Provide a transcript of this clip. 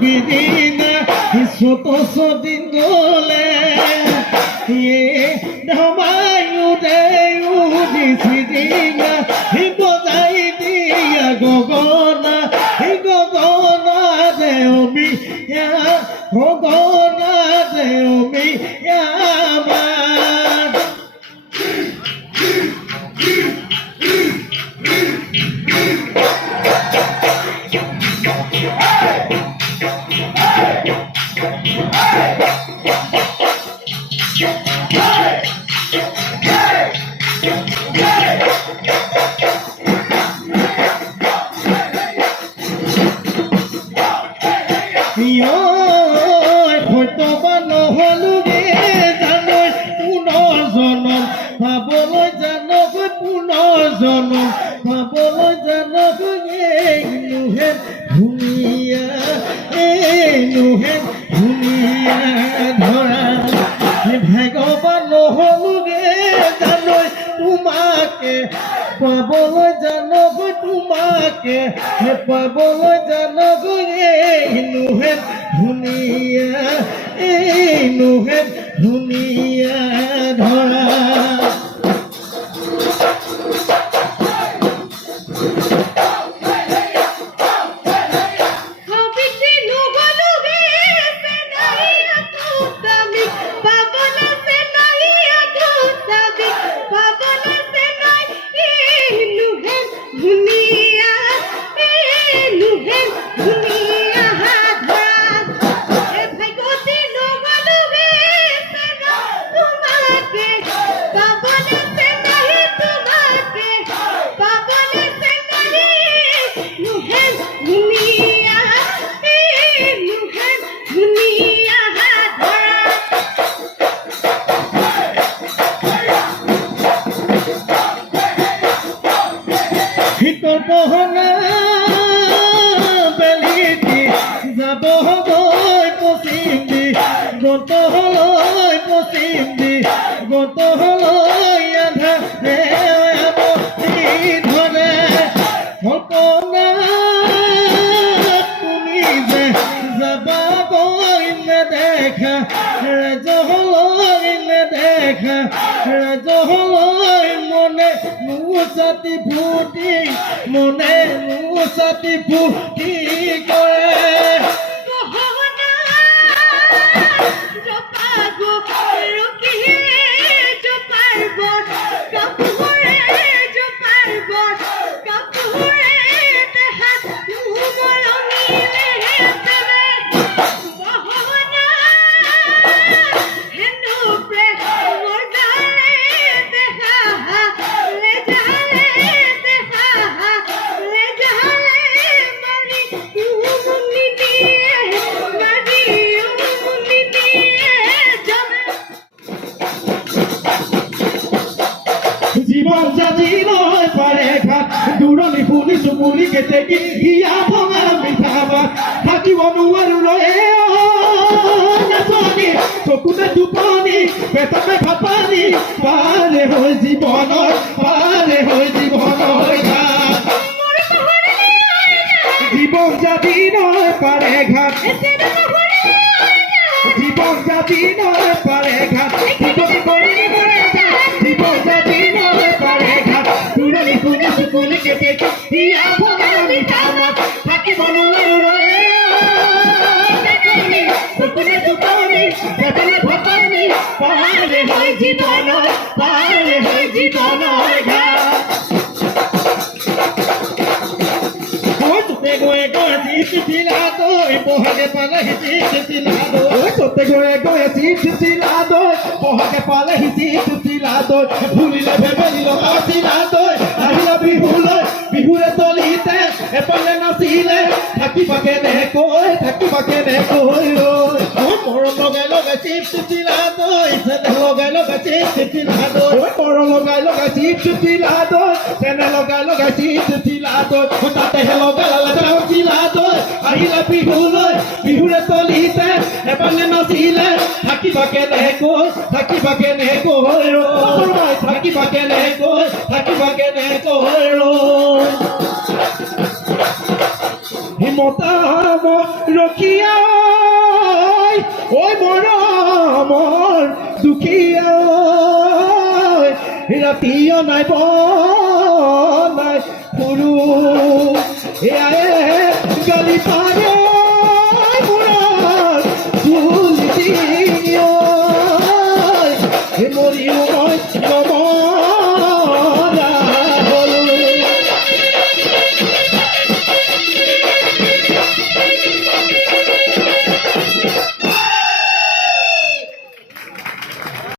bidina isoto sodingole ye dhamayu deyu bisidina hibodai dia gogona deomi ya gogona deomi ya ma পাবলৈ জানব তোমাকে পাবলৈ জানব এইনুহেন ধুনীয়া ধৰা মনে নুসাতি ফুটি কৰে জীবন জাতি নয় পারে ঘাট দূৰণি শুনিছো বুলি কেতেকি হিয়া ভঙা মিঠাবা থাকিব নোৱাৰো ৰয়ে নাচনি চকুতে টোপনি পেটতে ভাপানি পাৰে হৈ জীৱনৰ ঘাট জীবন জাতি নয় পারে ঘাট জীবন জাতি নয় পারে ঘাট বহাগে পালে ভুলিলে ভেবেলিল আহিলা বিহুৰে তলিতে এপালে নাচিলে থাকিবাকে নেকৈ মৰম লগাই লগাই চিলা দৈ চেনে লগাই লগাই চিলা দৈ মৰম লগাই লগাই চিলা দৈ চেনে লগাই লগাই চিলা দৈ তাতেহে লগাই চিলা দৈ আহিলা বিহুৰে তলিতে এপালে নাচিলে থাকিবাকে নেকৈ থাকিবাকে নেকৈ হিমতাম ৰখিয়া ঐ মৰমৰ দুখীয়া ৰাতিও নাই বনাই ফুৰো এয়াই গালি পাই